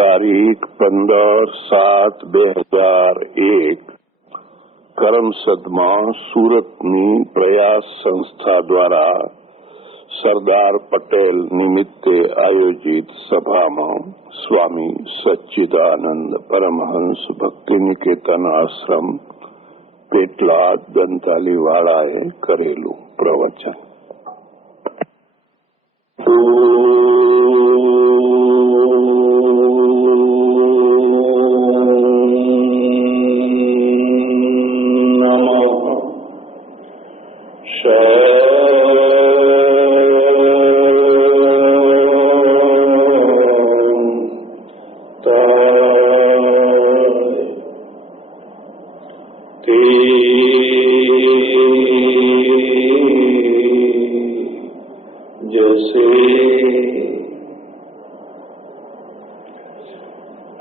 તારીખ 15/7/2001 કરમસદમાં સુરતની પ્રયાસ સંસ્થા દ્વારા સરદાર પટેલ નિમિત્તે આયોજિત સભામાં સ્વામી સચ્ચિદાનંદ પરમહંસ ભક્તિ નિકેતન આશ્રમ પેટલાદ દંતાલીવાળાએ કરેલું પ્રવચન.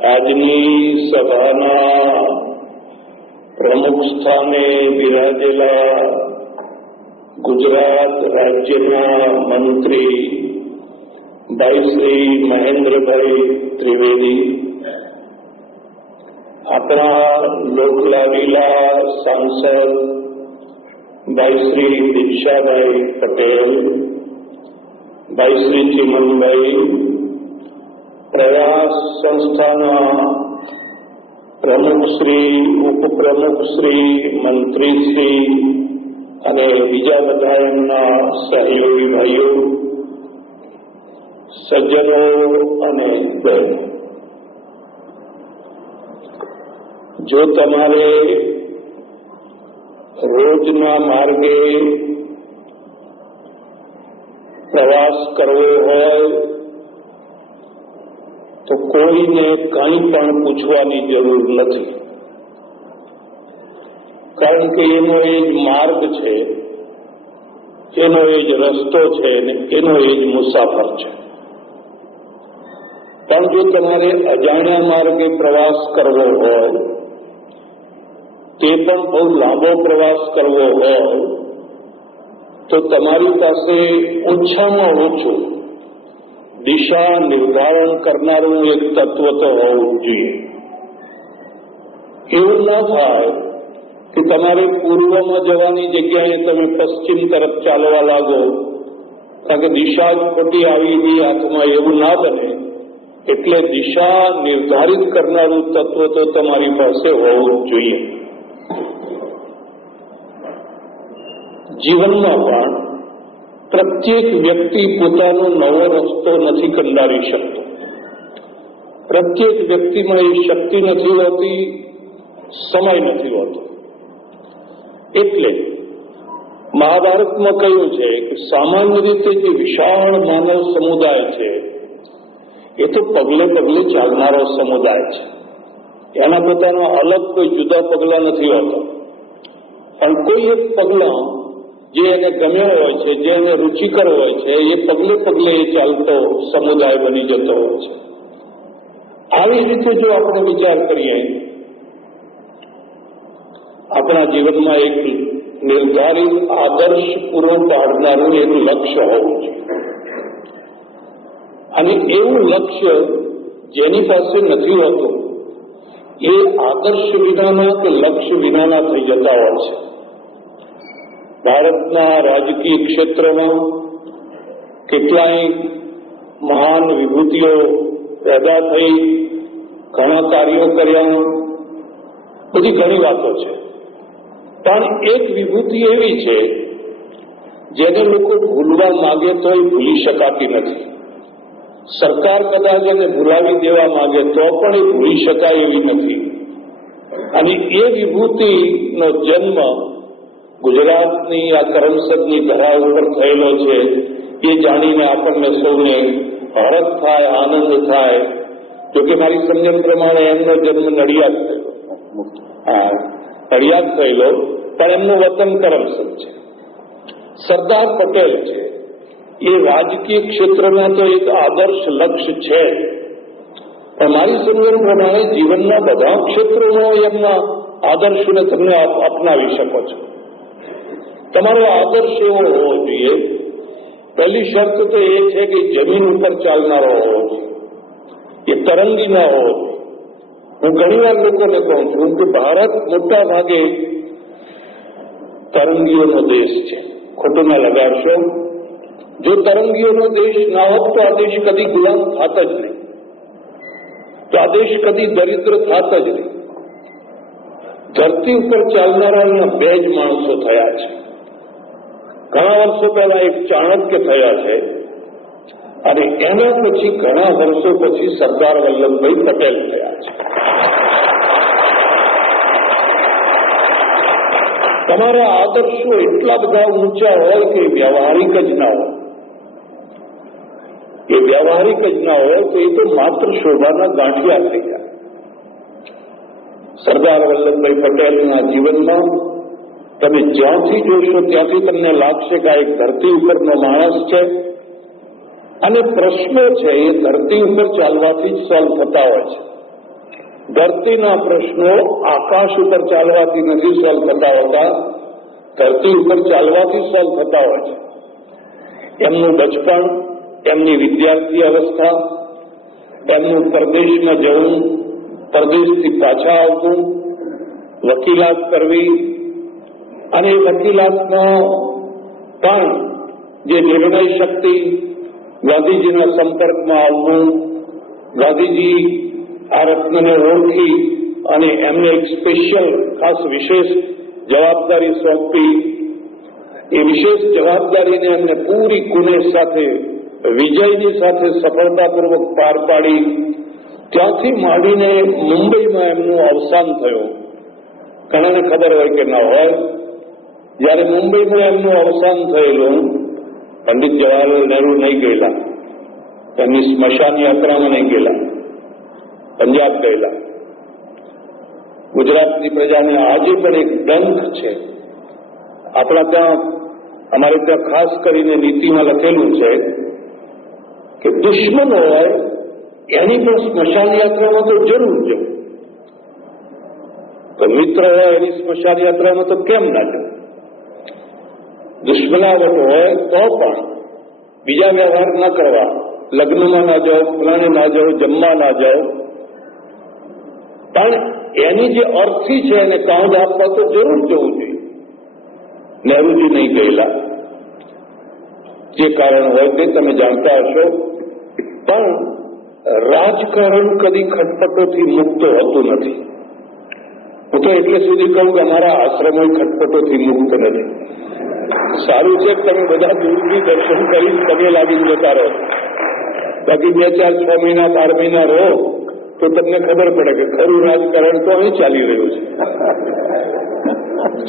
આજની સભાના પ્રમુખ સ્થાને બિરાજેલા ગુજરાત રાજ્યના મંત્રી ભાઈ શ્રી મહેન્દ્રભાઈ ત્રિવેદી, આપણા લોકલાડીલા સાંસદ ભાઈ શ્રી દીક્ષાભાઈ પટેલ, ભાઈ શ્રી ચિમનભાઈ, પ્રયાસ સંસ્થાના પ્રમુખશ્રી, ઉપપ્રમુખશ્રી, મંત્રીશ્રી અને બીજા બધા એમના સહયોગી ભાઈઓ, સજ્જનો અને બહેનો, જો તમારે રોજના માર્ગે પ્રવાસ કરવો હોય તો કોઈને કંઈ પણ પૂછવાની જરૂર નથી, કારણ કે એનો એ જ માર્ગ છે, એનો એ જ રસ્તો છે અને એનો એ જ મુસાફર છે. પણ જો તમારે અજાણ્યા માર્ગે પ્રવાસ કરવો હોય, તે પણ બહુ લાંબો પ્રવાસ કરવો હોય, તો તમારી પાસે ઓછામાં ઓછું દિશા નિર્ધારણ કરનારું એક તત્વ તો હોવું જોઈએ. એવું ન થાય કે તમારે પૂર્વમાં જવાની જગ્યાએ તમે પશ્ચિમ તરફ ચાલવા લાગો, કારણ કે દિશા જ ખોટી આવી ગઈ હાથમાં, એવું ના બને. એટલે દિશા નિર્ધારિત કરનારું તત્વ તો તમારી પાસે હોવું જ જોઈએ. જીવનમાં પણ પ્રત્યેક વ્યક્તિ પોતાનો નવો રસ્તો નથી કંડારી શકતો. પ્રત્યેક વ્યક્તિમાં એ શક્તિ નથી હોતી, સમય નથી હોતો. એટલે મહાભારતમાં કહ્યું છે કે સામાન્ય રીતે જે વિશાળ માનવ સમુદાય છે એ તો પગલે પગલે ચાલનારો સમુદાય છે. એના પોતાના અલગ કોઈ જુદા પગલા નથી હોતા, પણ કોઈ એક પગલા જે એને ગમ્યો હોય છે, જે એને રુચિકર હોય છે, એ પગલે પગલે એ ચાલતો સમુદાય બની જતો હોય છે. આવી રીતે જો આપણે વિચાર કરીએ, આપણા જીવનમાં એક નિર્ધારિત આદર્શ પૂરો પાડનારું એક લક્ષ્ય હોવું જોઈએ. અને એવું લક્ષ્ય જેની પાસે નથી હોતું એ આદર્શ વિનાના કે લક્ષ્ય વિનાના થઈ જતા હોય છે. ભારતના રાજકીય ક્ષેત્રમાં કેટલાય મહાન વિભૂતિઓ પેદા થઈ, ઘણા કાર્યો કર્યા, બધી ઘણી વાતો છે. પણ એક વિભૂતિ એવી છે જેને લોકો ભૂલવા માંગે તો એ ભૂલી શકાતી નથી. સરકાર કદાચ એને ભૂલાવી દેવા માંગે તો પણ એ ભૂલી શકાય એવી નથી. અને એ વિભૂતિનો જન્મ ગુજરાતની આ કરમસદની ધરા ઉપર થયેલો છે. એ જાણીને આપણને સૌને હરખ થાય, આનંદ થાય. જોકે મારી સમજણ પ્રમાણે એમનો જન્મ નડિયાદ થયેલો, નડિયાદ થયેલો, પણ એમનું વતન કરમસદ છે. સરદાર પટેલ છે એ રાજકીય ક્ષેત્રમાં તો એક આદર્શ લક્ષ્ય છે, પણ મારી સમજણ પ્રમાણે જીવનના બધા ક્ષેત્રોમાં એમના આદર્શોને તમે અપનાવી શકો છો. તમારો આદર્શ એવો હોવો જોઈએ. પહેલી શરત તો એ છે કે જમીન ઉપર ચાલનારો હોવો જોઈએ. એ તરંગી ના હોવો જોઈએ. હું ઘણીવાર લોકોને કહું છું કે ભારત મોટા ભાગે તરંગીઓનો દેશ છે. ખોટું ના લગાડશો. જો તરંગીઓનો દેશ ના હોત તો આ દેશ કદી ગુલામ થાત જ નહીં, તો આ દેશ કદી દરિદ્ર થાત જ નહીં. ધરતી ઉપર ચાલનારા અહીંયા બે જ માણસો થયા છે. ઘણા વર્ષો પહેલા એક ચાણક્ય થયા છે, અને એના પછી ઘણા વર્ષો પછી સરદાર વલ્લભભાઈ પટેલ થયા છે. તમારા આદર્શો એટલા બધા ઊંચા હોય કે વ્યવહારિક જ ના હોય. એ વ્યવહારિક જ ના હોય તો એ તો માત્ર શોભાના ગાંઠિયા થઈ જાય. સરદાર વલ્લભભાઈ પટેલના જીવનમાં તમે જ્યાંથી જોશો ત્યાંથી તમને લાગશે કે આ એક ધરતી ઉપરનો માણસ છે, અને પ્રશ્નો છે એ ધરતી ઉપર ચાલવાથી જ સોલ્વ થતા હોય છે. ધરતીના પ્રશ્નો આકાશ ઉપર ચાલવાથી નથી સોલ્વ થતા હોતા, ધરતી ઉપર ચાલવાથી સોલ્વ થતા હોય છે. એમનું બચપણ, એમની વિદ્યાર્થી અવસ્થા, એમનું પરદેશમાં જવું, પરદેશથી પાછા આવવું, વકીલાત કરવી, અને વકીલાતમાં પણ જે નિર્ણય શક્તિ, ગાંધીજીના સંપર્કમાં આવવું, ગાંધીજી આ રત્નને ઓળખી અને એમને એક સ્પેશિયલ ખાસ વિશેષ જવાબદારી સોંપી, એ વિશેષ જવાબદારીને એમને પૂરી કુનેહ સાથે, વિજયની સાથે સફળતાપૂર્વક પાર પાડી. ત્યાંથી માંડીને મુંબઈમાં એમનું અવસાન થયું. ઘણાને ખબર હોય કે ના હોય. જ્યારે મુંબઈમાં એમનું અવસાન થયેલું, પંડિત જવાહરલાલ નહેરુ નહીં ગયેલા, એમની સ્મશાન યાત્રામાં નહીં ગયેલા, પંજાબ ગયેલા. ગુજરાતની પ્રજાને આજે પણ એક ડંખ છે. આપણા ત્યાં, અમારે ત્યાં ખાસ કરીને નીતિમાં લખેલું છે કે દુશ્મન હોય એની પણ સ્મશાન યાત્રામાં તો જરૂર જવું, તો મિત્ર હોય એની સ્મશાન યાત્રામાં તો કેમ ના જવું? દુશ્મનાવટ હોય તો પણ બીજા વ્યવહાર ના કરવા, લગ્નમાં ના જાઓ, ફલાણે ના જાઓ, જમવા ના જાઓ, પણ એની જે અર્થી છે એને કાંડ આપવા તો જરૂર જવું જોઈએ. નહેરુજી નહીં ગયેલા, જે કારણ હોય તે તમે જાણતા હશો, પણ રાજકારણ કદી ખટપટોથી મુક્ત હોતું નથી. હું તો એટલે સુધી કહું કે અમારા આશ્રમો ખટપટોથી મુક્ત નથી. સારું છે કે તમે બધા દૂરથી દર્શન કરી પગે લાગીને જતા રહો, બાકી 2, 4, 6 મહિના 12 મહિના રહો તો તમને ખબર પડે કે ખરું રાજકારણ તો અહીં ચાલી રહ્યું છે.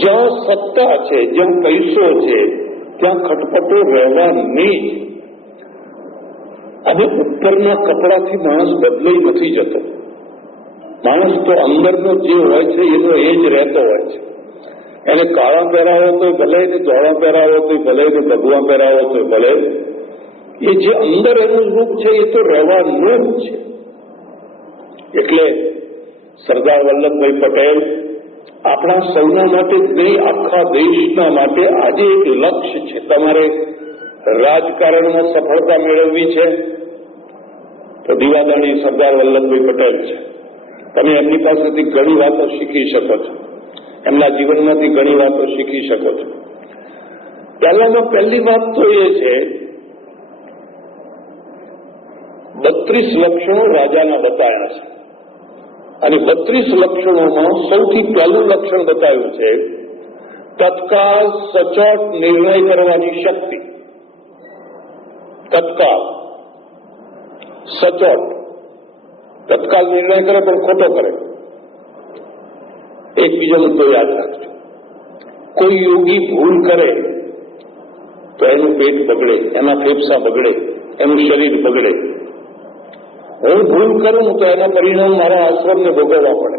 જ્યાં સત્તા છે, જ્યાં પૈસો છે, ત્યાં ખટપટો રહેવાની જ. અને ઉપરના કપડાથી માણસ બદલાઈ નથી જતો. માણસ તો અંદરનો જે હોય છે એનો એ જ રહેતો હોય છે. એને કાળા પહેરાવો તો ભલે, એને ધોળા પહેરાવો તો ભલે, એને ભગવા પહેરાવો તો ભલે, એ જે અંદર એનું રૂપ છે એ તો રહેવાનું જ છે. એટલે સરદાર વલ્લભભાઈ પટેલ આપણા સૌના માટે જ નહીં, આખા દેશના માટે આજે એક લક્ષ્ય છે. તમારે રાજકારણમાં સફળતા મેળવવી છે તો દીવાદાણી સરદાર વલ્લભભાઈ પટેલ છે. તમે એમની પાસેથી ઘણી વાતો શીખી શકો છો, એમના જીવનમાંથી ઘણી વાતો શીખી શકો છો. પહેલામાં પહેલી વાત તો એ છે, 32 લક્ષણો રાજાના બતાવ્યા છે, અને 32 લક્ષણોમાં સૌથી પહેલું લક્ષણ બતાવ્યું છે તત્કાળ સચોટ નિર્ણય કરવાની શક્તિ. તત્કાળ સચોટ, તત્કાળ નિર્ણય કરે પણ ખોટો કરે. એક બીજો મુદ્દો યાદ રાખજો, કોઈ યોગી ભૂલ કરે તો એનું પેટ બગડે, એના ફેફસા બગડે, એનું શરીર બગડે. હું ભૂલ કરું તો એના પરિણામ મારા આશ્રમને ભોગવવા પડે.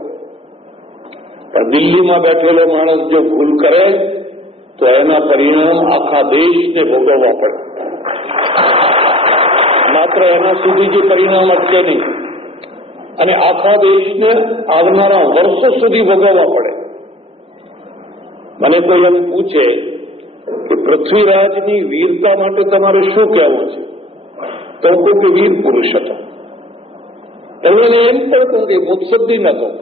પણ દિલ્હીમાં બેઠેલો માણસ જો ભૂલ કરે તો એના પરિણામ આખા દેશને ભોગવવા પડે. માત્ર એના સુધી જે પરિણામ અટકે નહીં, અને આખા દેશને આવનારા વર્ષો સુધી ભોગવવા પડે. મને કોઈ એમ પૂછે કે પૃથ્વીરાજની વીરતા માટે તમારે શું કહેવું છે, તો હું કહું કે વીર પુરુષ હતો. એને એમ પણ કહું કે મુત્સદ્દી ન કહું.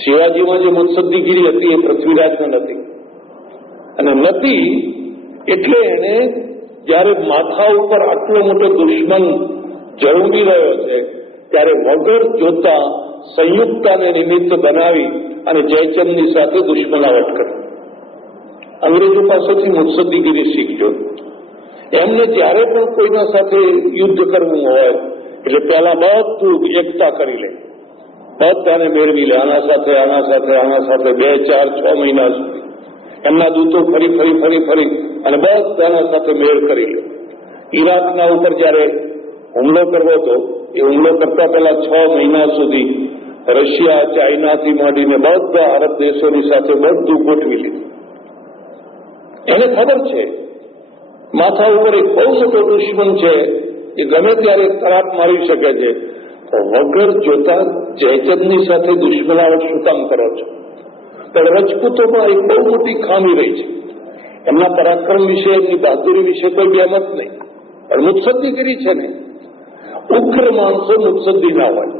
શિવાજીમાં જે મુત્સદ્દીગીરી હતી એ પૃથ્વીરાજમાં નથી, અને નથી એટલે એને જયારે માથા ઉપર આટલો મોટો દુશ્મન ઝળુંબી રહ્યો છે ત્યારે વગર જોતા સંયુક્તાને નિમિત્ત બનાવી અને જયચંદની સાથે દુશ્મનાવટ કરી. અંગ્રેજો પાસેથી મુત્સદ્દીગીરી શીખજો. એમને જ્યારે પણ કોઈના સાથે યુદ્ધ કરવું હોય એટલે પહેલા બધું એકતા કરી લે, બધાને મેળવી લે, આના સાથે આના સાથે આના સાથે 2, 4, 6 મહિના સુધી એમના દૂતો ફરી ફરી ફરી ફરી અને બધાના સાથે મેળ કરી લે. ઈરાકના ઉપર જયારે હુમલો કરવો હતો એ હુમલો કરતા પહેલા 6 મહિના સુધી રશિયા, ચાઇનાથી માંડીને બધા અરબ દેશોની સાથે બધું ગોઠવી લીધું. એને ખબર છે માથા ઉપર એક બહુ મોટો દુશ્મન છે, એ ગમે ત્યારે તરાપ મારી શકે છે. વગર જોતા જયચંદની સાથે દુશ્મનાવટ શું કામ કરો છો? પણ રજપૂતોમાં એક બહુ મોટી ખામી રહી છે. એમના પરાક્રમ વિશે, એમની બહાદુરી વિશે કોઈ બેમત નહીં, પણ મુત્સદ્દીગીરી છે ને. ઉગ્ર માણસો મુત્સદ્દી ના હોય.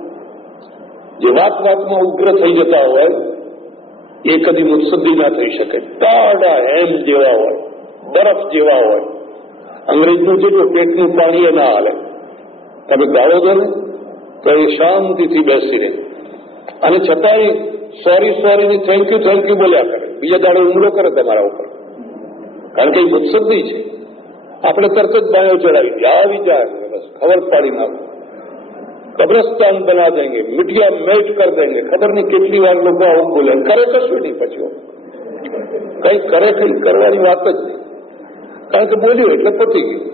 જે વાતમાં ઉગ્ર થઈ જતા હોય એ કદી મુત્સદ્દી ના થઈ શકે. તાડા હેમ જેવા હોય, બરફ જેવા હોય. અંગ્રેજનું જે પેટનું પાણી એ ના હાલે. તમે ગાળો દો ને તો એ શાંતિથી બેસી રહે, અને છતાંય સોરી ને થેન્ક યુ બોલ્યા કરે. બીજા દાડે હુમલો કરે તમારા ઉપર, કારણ કે એ મુત્સદ્દી છે. આપણે તરત જ બાયો ચડાવી દઈએ, આવી જાય બસ ખબર પાડી નાખો, કબ્રસ્તાન બના દેંગે, મિટિયા મેટ કર દેંગે. ખબર નહીં કેટલી વાર લોકો આવું બોલે, કરે કશું નહીં. પછી કઈ કરે, કઈ કરવાની વાત જ નહીં, કારણ કે બોલ્યું એટલે પતી ગયું.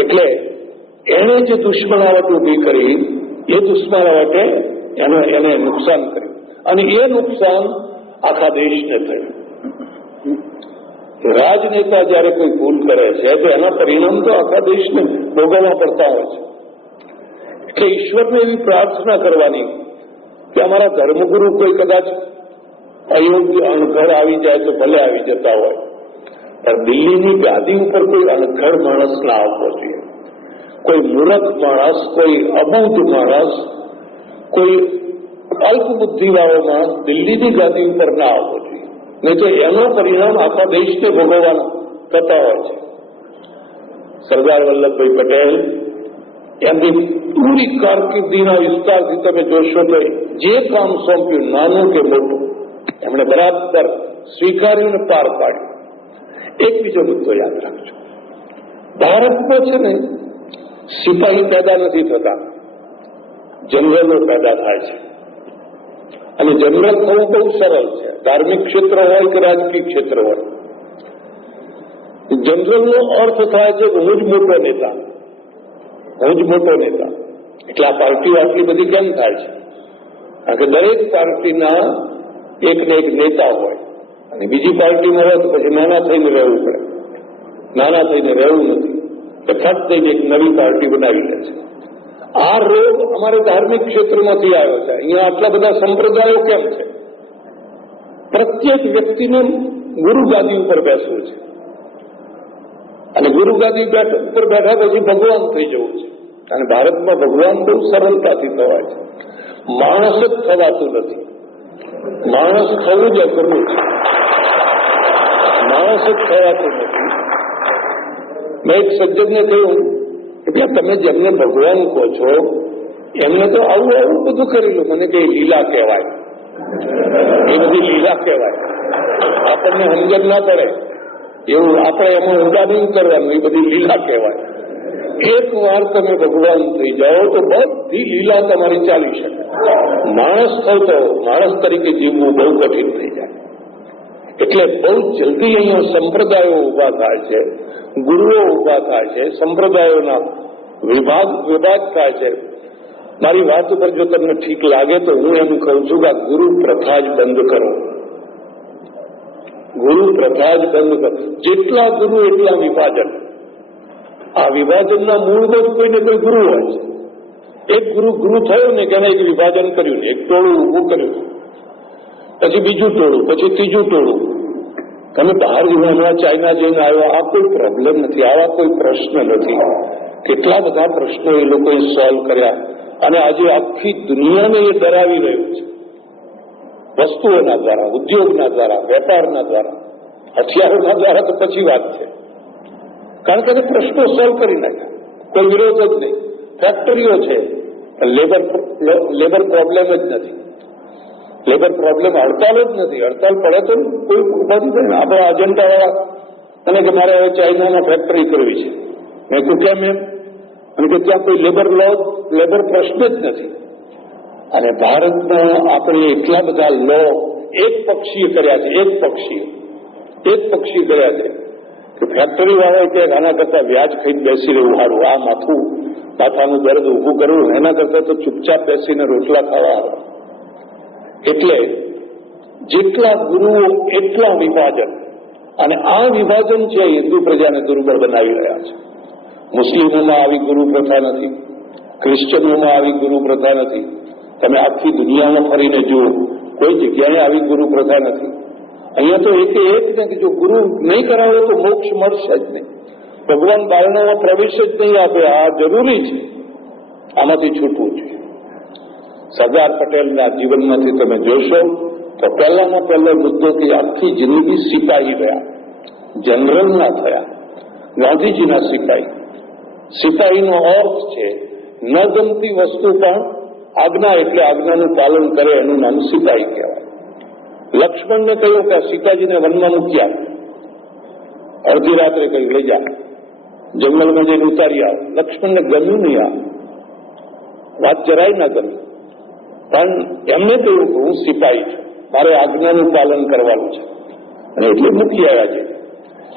એટલે એને જે દુશ્મનાવટ ઉભી કરી એ દુશ્મનાવટે એને નુકસાન કર્યું, અને એ નુકસાન આખા દેશને થયું. રાજનેતા જયારે કોઈ ભૂલ કરે છે તો એના પરિણામ તો આખા દેશને ભોગવવા પડતા હોય છે. એટલે ઈશ્વરને એવી પ્રાર્થના કરવાની કે અમારા ધર્મગુરુ કોઈ કદાચ અયોગ્ય અણઘડ આવી જાય તો ભલે આવી જતા હોય, પણ દિલ્હીની ગાદી ઉપર કોઈ અણઘડ માણસ ના આવવો જોઈએ. કોઈ મૂર્ખ માણસ, કોઈ અબુદ્ધ માણસ, કોઈ અલ્પબુદ્ધિવાળો માણસ દિલ્હીની ગાદી ઉપર ના આવવો જોઈએ, નહીં તો એનો પરિણામ આખા દેશને ભોગવવાના થતા હોય છે. સરદાર વલ્લભભાઈ પટેલ એમની પૂરી કારકિર્દીના વિસ્તારથી તમે જોશો તો જે કામ સોંપ્યું, નાનું કે મોટું, એમણે બરાબર સ્વીકાર્યું ને પાર પાડ્યું. એક બીજો મુદ્દો યાદ રાખજો, ભારતમાં છે ને સિપાહી પેદા નથી થતા, જનરલો પેદા થાય છે. અને જનરલ થવું બહુ સરળ છે, ધાર્મિક ક્ષેત્ર હોય કે રાજકીય ક્ષેત્ર હોય. જનરલનો અર્થ થાય છે કે હું જ મોટો નેતા, હું જ મોટો નેતા. એટલે આ પાર્ટીઓ આટલી બધી કેમ થાય છે? કારણ કે દરેક પાર્ટીના એક ને એક નેતા હોય, અને બીજી પાર્ટીમાં હોય તો પછી નાના થઈને રહેવું પડે. નાના થઈને રહેવું નથી, ફટ દઈને એક નવી પાર્ટી બનાવી લે છે. આ રોગ અમારે ધાર્મિક ક્ષેત્રમાંથી આવ્યો છે. અહીંયા આટલા બધા સંપ્રદાયો કેમ છે? પ્રત્યેક વ્યક્તિને ગુરુગાદી ઉપર બેસવું છે, અને ગુરુગાદી ઉપર બેઠા પછી ભગવાન થઈ જવું છે. અને ભારતમાં ભગવાન બહુ સરળતાથી થવાય છે, માણસ જ થવાતું નથી. માણસ થવું જ અઘરું છે, માણસ જ થવાતું નથી. મેં એક સજ્જનને કહ્યું કે ભાઈ તમે જેમને ભગવાન કહો છો એમને તો આવું આવું બધું કરેલું. મને કે લીલા કહેવાય, એ બધી લીલા કહેવાય. આપણને સમજણ ના પડે એવું આપણે એમાં ઊંડા નહીં કરવાનું, એ બધી લીલા કહેવાય. એક વાર તમે ભગવાન થઈ જાઓ તો બધી લીલા તમારી ચાલી શકે. માણસ થવ તો માણસ તરીકે જીવવું બહુ કઠિન થઈ જાય. એટલે બહુ જલ્દી અહીંયા સંપ્રદાયો ઉભા થાય છે, ગુરુઓ ઉભા થાય છે, સંપ્રદાયોના વિભાગ થાય છે. મારી વાત ઉપર જો તમને ઠીક લાગે તો હું એમ કહું છું કે ગુરુ પ્રથા જ બંધ કરો. ગુરુ પ્રથા જ બંધ કરો. જેટલા ગુરુ એટલા વિભાજન. આ વિભાજનના મૂળમાં જ કોઈને કોઈ ગુરુ હોય છે. એક ગુરુ થયો ને કે એને એક વિભાજન કર્યું ને એક ટોળું ઊભું કર્યું, પછી બીજું ટોળું, પછી ત્રીજું ટોળું. તમે બહાર હમણાં ચાઇના જઈને આવ્યો, આ કોઈ પ્રોબ્લેમ નથી, આવા કોઈ પ્રશ્ન નથી. કેટલા બધા પ્રશ્નો એ લોકોએ સોલ્વ કર્યા અને આજે આખી દુનિયાને એ ડરાવી રહ્યું છે, વસ્તુઓના દ્વારા, ઉદ્યોગના દ્વારા, વેપારના દ્વારા. હથિયારોના દ્વારા તો પછી વાત છે, કારણ કે પ્રશ્નો સોલ્વ કરી નાખ્યા. કોઈ વિરોધ જ નહીં. ફેક્ટરીઓ છે, લેબર પ્રોબ્લેમ જ નથી. લેબર પ્રોબ્લેમ હડતાલ જ નથી. હડતાલ પડે તો કોઈ ઉભા નથી થાય. આપણા અજંટાવાળા અને કે મારે હવે ચાઇનામાં ફેક્ટરી કરવી છે. મેં કહ્યું કેમ એમ? અને કે ત્યાં કોઈ લેબર પ્રશ્ન જ નથી. અને ભારતમાં આપણે એટલા બધા લો એક પક્ષીય કર્યા છે, એક પક્ષીય કર્યા છે કે ફેક્ટરી વાળા કે આના કરતા વ્યાજ ખાઈને બેસી રહેવું સારું, આ માથાનું દર્દ ઊભું કરવું એના કરતા તો ચૂપચાપ બેસીને રોટલા ખાવા આવે. એટલે જેટલા ગુરુઓ એટલા વિભાજન, અને આ વિભાજન છે હિન્દુ પ્રજાને દુર્બળ બનાવી રહ્યા છે. મુસ્લિમોમાં આવી ગુરુ પ્રથા નથી, ક્રિશ્ચનોમાં આવી ગુરુ પ્રથા નથી. તમે આખી દુનિયામાં ફરીને જુઓ, કોઈ જગ્યાએ આવી ગુરુ પ્રથા નથી. અહીંયા તો એક ને કે જો ગુરુ નહીં કરાવે તો મોક્ષ મળશે જ નહીં. ભગવાન બારણામાં પ્રવેશ જ નહીં આપે. આ જરૂરી છે, આમાંથી છૂટવું જોઈએ. સરદાર પટેલના જીવનમાંથી તમે જોશો તો પહેલામાં પહેલો મુદ્દો કે આખી જિંદગી સિપાહી રહ્યા, જનરલ ના થયા, ગાંધીજીના સિપાહી. સિપાહીનો અર્થ છે ન ગમતી વસ્તુ પણ આજ્ઞા એટલે આજ્ઞાનું પાલન કરે, એનું નામ સિપાહી કહેવાય. લક્ષ્મણને કહ્યું કે સીતાજીને વનમાં મૂક્યા, અડધી રાત્રે કહ્યું લઈ જા, જંગલમાં જઈને ઉતારી આવ. લક્ષ્મણને ગમ્યું નહીં, આ વાત જરાય ના ગમી. પણ એમને કહ્યું કે હું સિપાહી છું, મારે આજ્ઞાનું પાલન કરવાનું છે, અને એટલે મૂકી આવ્યા છે.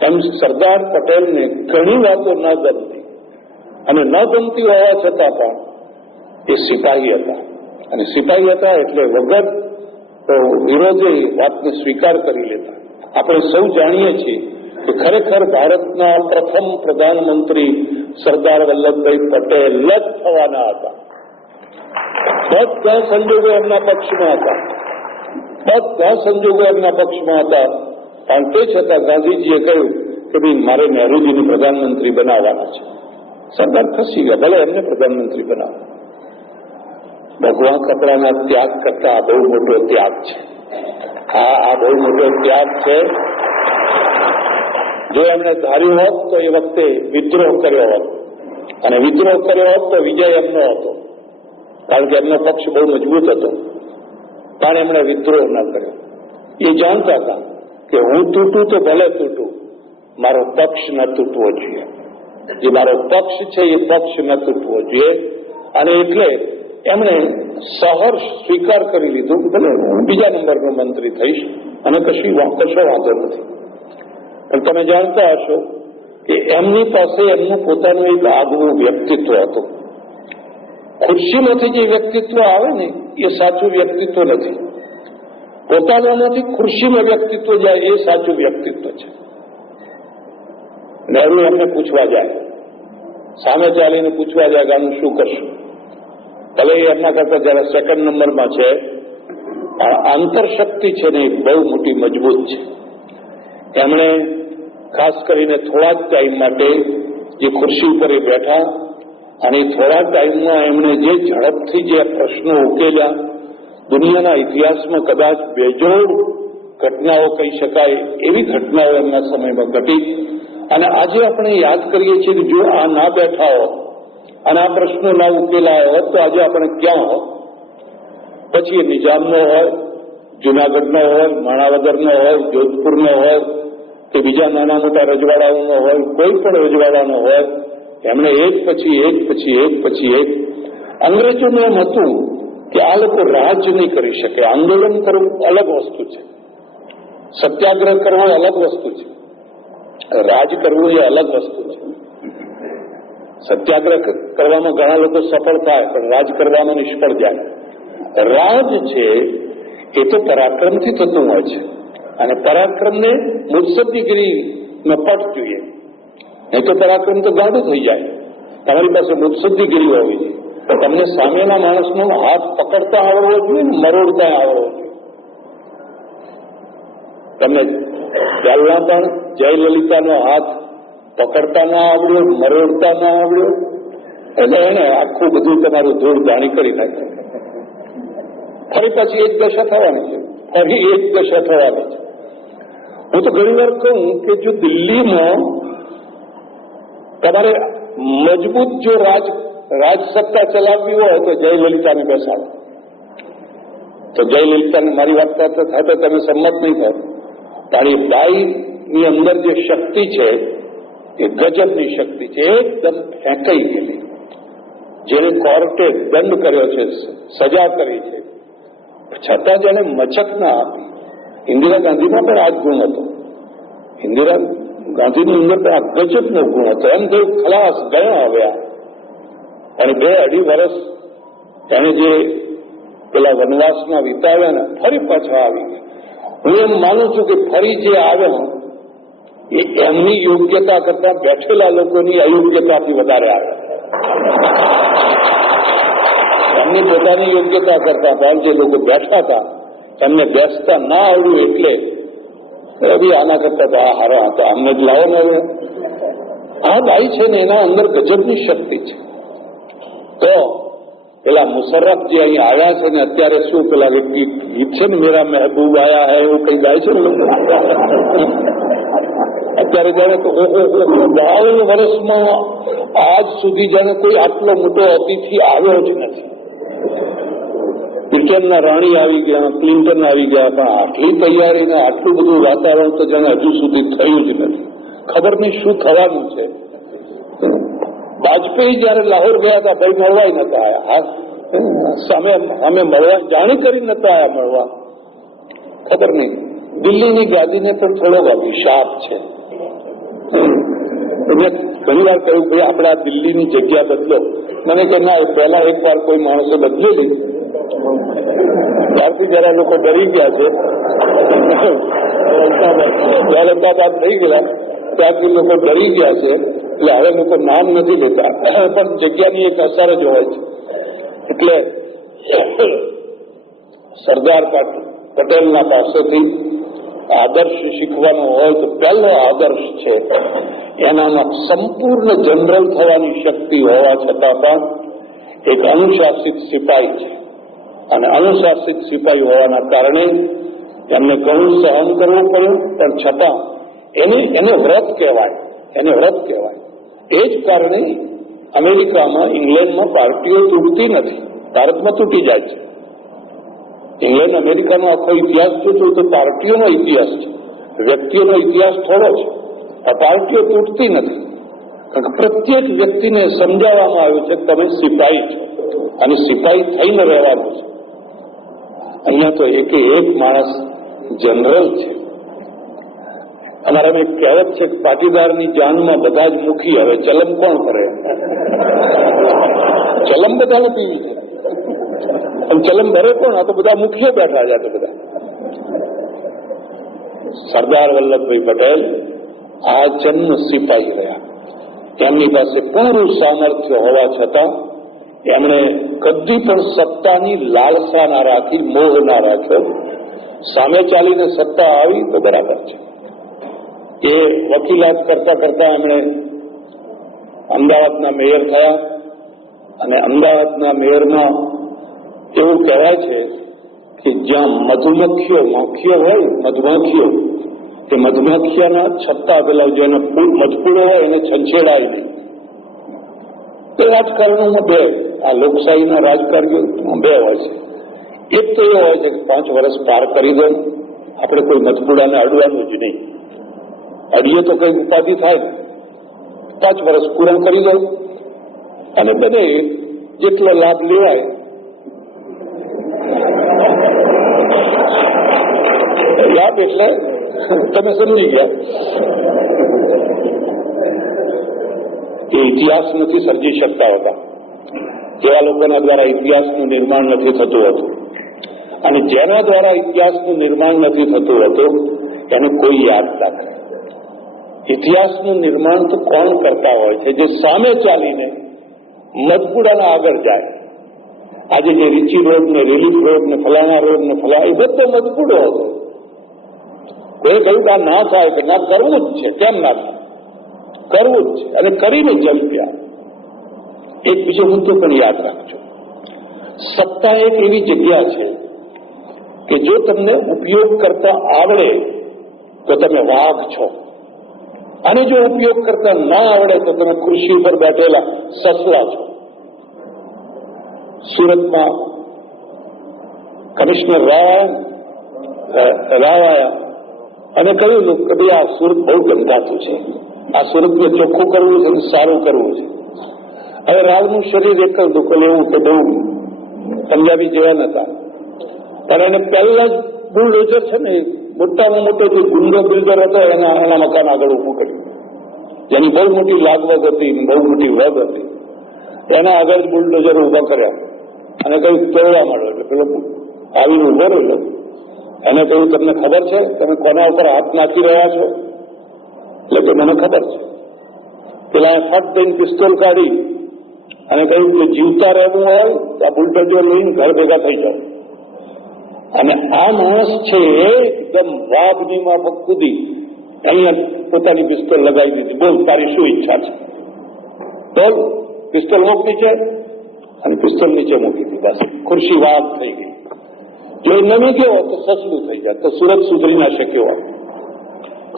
એમ સરદાર પટેલને ઘણી વાતો ન ગમતી, અને ન ગમતી હોવા છતાં પણ એ સિપાહી હતા. અને સિપાહી હતા એટલે વગર વિરોધે વાતને સ્વીકાર કરી લેતા. આપણે સૌ જાણીએ છીએ કે ખરેખર ભારતના પ્રથમ પ્રધાનમંત્રી સરદાર વલ્લભભાઈ પટેલ જ થવાના હતા. બધા સંજોગો એમના પક્ષમાં હતા, પણ તે છતાં ગાંધીજીએ કહ્યું કે ભાઈ મારે નહેરુજીને પ્રધાનમંત્રી બનાવવાના છે. સરદાર ખસી ગયા, ભલે એમને પ્રધાનમંત્રી બનાવો. ભગવાન કપડાના ત્યાગ કરતા આ બહુ મોટો ત્યાગ છે. આ બહુ મોટો ત્યાગ છે. જો એમણે ધાર્યું હોત તો એ વખતે વિદ્રોહ કર્યો હોત, અને વિદ્રોહ કર્યો હોત તો વિજય એમનો હતો, કારણ કે એમનો પક્ષ બહુ મજબૂત હતો. પણ એમણે વિદ્રોહ ન કર્યો. એ જાણતા હતા કે હું તૂટું તો ભલે તૂટું, મારો પક્ષ ન તૂટવો જોઈએ. જે મારો પક્ષ છે એ પક્ષ ન તૂટવો જોઈએ. અને એટલે એમણે સહર્ષ સ્વીકાર કરી લીધું કે ભલે હું બીજા નંબરનો મંત્રી થઈશ અને કશો વાંધો નથી. પણ તમે જાણતા હશો કે એમની પાસે એમનું પોતાનું એક આગવું વ્યક્તિત્વ હતું. ખુરશીમાંથી જે વ્યક્તિત્વ આવે ને એ સાચું વ્યક્તિત્વ નથી. પોતાનામાંથી ખુરશીમાં વ્યક્તિત્વ જાય એ સાચું વ્યક્તિત્વ છે. નહેરુ એમને પૂછવા જાય, સામે ચાલીને પૂછવા જાય કે આનું શું કરશું. ભલે એમના કરતા જરા સેકન્ડ નંબરમાં છે, પણ આંતરશક્તિ છે ને બહુ મોટી મજબૂત છે. એમણે ખાસ કરીને થોડા જ ટાઈમ માટે જે ખુરશી ઉપર એ બેઠા, અને થોડા ટાઈમમાં એમણે જે ઝડપથી જે પ્રશ્નો ઉકેલ્યા, દુનિયાના ઇતિહાસમાં કદાચ બેજોડ ઘટનાઓ કહી શકાય એવી ઘટનાઓ એમના સમયમાં ઘટી. અને આજે આપણે યાદ કરીએ છીએ કે જો આ ના બેઠા હોત અને આ પ્રશ્નો ના ઉકેલાયો હોત તો આજે આપણે ક્યાં હોત. પછી એ નિજામનો હોય, જુનાગઢનો હોય, માણાવદરનો હોય, જોધપુરનો હોય કે બીજા નાના મોટા રજવાડાઓનો હોય, કોઈ પણ રજવાડાનો હોય, એમણે એક પછી એક અંગ્રેજોને એમ હતું કે આ લોકો રાજ નહીં કરી શકે. આંદોલન કરવું અલગ વસ્તુ છે, સત્યાગ્રહ કરવો અલગ વસ્તુ છે, રાજ કરવું એ અલગ વસ્તુ છે. સત્યાગ્રહ કરવામાં ઘણા લોકો સફળ થાય, પણ રાજ કરવામાં નિષ્ફળ જાય. રાજ છે એ તો પરાક્રમથી થતું હોય છે, અને પરાક્રમને મુત્સદ્દીગીરીનો પટ જોઈએ. નહીં તો પરાક્રમ તો ગાઢું થઈ જાય. તમારી પાસે મુત્સદ્દીગીરી હોવી જોઈએ. તમને સામેના માણસનો હાથ પકડતા આવડવો જોઈએ ને મરોડતા આવડવો જોઈએ. તમને પહેલા પણ જયલલિતાનો હાથ પકડતા ના આવડ્યો, મરોડતા ના આવડ્યો, એટલે એને આખું બધું તમારું ધૂળ ધાણી કરી નાખ્યું. ફરી પાછી એ જ દશા થવાની છે, ફરી એ જ દશા થવાની છે. હું તો ઘણી વાર કહું કે જો દિલ્હીમાં તમારે મજબૂત જો રાજસત્તા ચલાવવી હોય તો જયલલિતાને બેસાડો. તો જયલલિતાને મારી વાત થાય તો તમે સંમત નહીં થાવ, પણ એ બાઈની અંદર જે શક્તિ છે એ ગજબની શક્તિ છે, એકદમ ફેંકાઈ ગયેલી. જેને કોર્ટે દંડ કર્યો છે, સજા કરી છે, છતાં જેને મચક ના આપી. ઇન્દિરા ગાંધીમાં પણ આ જ ગુણ હતો. ઇન્દિરા ગાંધીની અંદર પણ આ ગજબનો ગુણ હતો. એમ થયું ખલાસ ગયા આવ્યા. અને 2-2.5 વર્ષ એને જે પેલા વનવાસમાં વિતાવ્યા ને ફરી પાછા આવી ગયા. હું એમ માનું છું કે ફરી જે આવ્યા એ એમની યોગ્યતા કરતા બેઠેલા લોકોની અયોગ્યતાથી વધારે આવ્યા. એમની પોતાની યોગ્યતા કરતા પણ જે લોકો બેઠા હતા એમને બેસતા ના આવડ્યું એટલે બી આના કરતા આ હારા હતા, અમને જ લાવો ને. હવે આ બાઈ છે ને એના અંદર ગજબની શક્તિ છે. તો પેલા મુશર્રફ જે અહીં આવ્યા છે ને અત્યારે શું પેલા ગીત છે ને મેરા મહેબૂબ આયા હૈ એવું કઈ ગાય છે ને લોકો. અત્યારે જાણે તો 52 વર્ષમાં આજ સુધી જાણે કોઈ આટલો મોટો અતિથિ આવ્યો જ નથી. બ્રિટનના રાણી આવી ગયા, ક્લિન્ટન આવી ગયા, પણ આટલી તૈયારી ને આટલું બધું વાતાવરણ તો જાણે હજુ સુધી થયું જ નથી. ખબર નહીં શું થવાનું છે. વાજપેયી જયારે લાહોર ગયા હતા ભાઈ મળવાય નતા આવ્યા. સામે અમે મળવા જાણી કરી નતા આવ્યા મળવા. ખબર નહીં દિલ્હીની ગાદીને પણ થોડોક અભિશાપ છે. મેં ઘણી વાર કહ્યું ભાઈ આપણે આ દિલ્હીની જગ્યા બદલો. મને કે ના, પહેલા એક વાર કોઈ માણસે બદલેલી ત્યારથી જરા લોકો ડરી ગયા છે. અમદાવાદ થઈ ગયા ત્યારથી લોકો ડરી ગયા છે. એટલે હવે લોકો નામ નથી લેતા, પણ જગ્યાની એક અસર જ હોય છે. એટલે સરદાર પટેલના પાસેથી આદર્શ શીખવાનો હોય તો પહેલો આદર્શ છે એનામાં સંપૂર્ણ જનરલ થવાની શક્તિ હોવા છતાં પણ એક અનુશાસિત સિપાહી છે. અને અનુશાસિત સિપાહી હોવાના કારણે એમને ઘણું સહન કરવું પડ્યું, પણ છતાં એને વ્રત કહેવાય, એને વ્રત કહેવાય. એ જ કારણે અમેરિકામાં, ઇંગ્લેન્ડમાં પાર્ટીઓ તૂટતી નથી, ભારતમાં તૂટી જાય છે. ઇંગ્લેન્ડ અમેરિકાનો આખો ઇતિહાસ જોતો તો પાર્ટીઓનો ઇતિહાસ છે, વ્યક્તિઓનો ઇતિહાસ થોડો છે. આ પાર્ટીઓ તૂટતી નથી, કારણ કે પ્રત્યેક વ્યક્તિને સમજાવવામાં આવ્યું છે કે તમે સિપાહી છો અને સિપાહી થઈને રહેવાનું છે. અહીંયા તો એક માણસ જનરલ છે. અમારામાં એક કહેવત છે કે પાટીદારની જાનમાં બધા જ મુખી, હવે ચલમ કોણ કરે? ચલમ બધાને પીવી છે, અને ચલમ ભરે કોણ? આ તો બધા મુખીઓ બેઠા છે. તો બધા સરદાર વલ્લભભાઈ પટેલ આ જન્મ સિપાહી રહ્યા. એમની પાસે પૂરું સામર્થ્ય હોવા છતાં એમણે કદી પણ સત્તાની લાલસા ના રાખી, મોહ ના રાખ્યો. સામે ચાલીને સત્તા આવી તો બરાબર છે. એ વકીલાત કરતા કરતા એમણે અમદાવાદના મેયર થયા. અને અમદાવાદના મેયરમાં એવું કહેવાય છે કે જ્યાં માખીઓ હોય, મધમાખીઓ, તે મધમાખીઓના છત્તા પેલા જેને મજપૂરો હોય એને છંછેડાય નહીં. એ રાજકારણોમાં બે, આ લોકશાહીના રાજકારણીઓમાં બે હોય છે. એક તો એ હોય છે કે 5 વર્ષ પાર કરી દો, આપણે કોઈ મજપૂડાને અડવાનું જ નહીં. અડીએ તો કઈ ઉપાધિ થાય, 5 વર્ષ પૂરા કરી દો અને બને જેટલો લાભ લેવાય. લાભ એટલે તમે સમજી ગયા. એ ઇતિહાસ નથી સર્જી શકતા હોતા, એવા લોકોના દ્વારા ઇતિહાસનું નિર્માણ નથી થતું હતું. અને જેના દ્વારા ઇતિહાસનું નિર્માણ નથી થતું હતું એને કોઈ યાદ ના કરે. ઇતિહાસનું નિર્માણ તો કોણ કરતા હોય છે? જે સામે ચાલીને મજબૂરાના આગળ જાય. આજે જે રીચી રોડ ને રિલીફ રોડ ને ફલાણા રોડ ને ફલાણા, એ બધો મજબૂરો હતો. કોઈ કહ્યું કે આ ના થાય, કે ના કરવું જ છે. કેમ ના થાય? કરવું જ છે. અને કરીને જમ્પ્યા. એક બીજો મુદ્દો પણ યાદ રાખજો. સત્તા એક એવી જગ્યા છે કે જો તમને ઉપયોગ કરતા આવડે તો તમે વાઘ છો, અને જો ઉપયોગ કરતા ના આવડે તો તમે ખુરશી ઉપર બેઠેલા સસલા છો. સુરતમાં કમિશનર રાવ આવ્યા અને કહ્યું કે ભાઈ આ સુરત બહુ ગંધાતું છે, આ સુરતને ચોખ્ખું કરવું છે અને સારું કરવું છે. હવે રાવનું શરીર એક જ દુઃખલ એવું કે બહુ પંજાબી જેવા નતા, પણ એને પહેલા જ બુલડોઝર છે ને, મોટામાં મોટો જે ગુંડો બિલ્ડર હતો એના મકાન આગળ ઉભું કર્યું, જેની બહુ મોટી લાગવગ હતી, બહુ મોટી વગ હતી. એના આગળ જ બુલડોઝર ઉભા કર્યા અને કહ્યું તોડવા માંડો. એટલે પેલો આવીને ઉભો રહ્યો. એને કહ્યું તમને ખબર છે તમે કોના ઉપર હાથ નાખી રહ્યા છો? એટલે કે મને ખબર છે. પેલા ફટ દઈને પિસ્તોલ કાઢી અને કહ્યું કે જીવતા રહેવું હોય તો આ બુલડોઝર લઈને ઘર ભેગા થઈ જાઓ. અને આ માણસ છે એકદમ વાઘની માફક કૂદી અહીંયા પોતાની પિસ્તોલ લગાવી દીધી. બોલ તારી શું ઈચ્છા છે? બોલ. પિસ્તોલ મૂક નીચે, અને પિસ્તોલ નીચે મૂકી દીધી. બસ ખુરશી વાઘ થઈ ગઈ. જો નમી ગયો તો સસલું થઈ જાય. તો સુરત સુધરી ના શક્યો.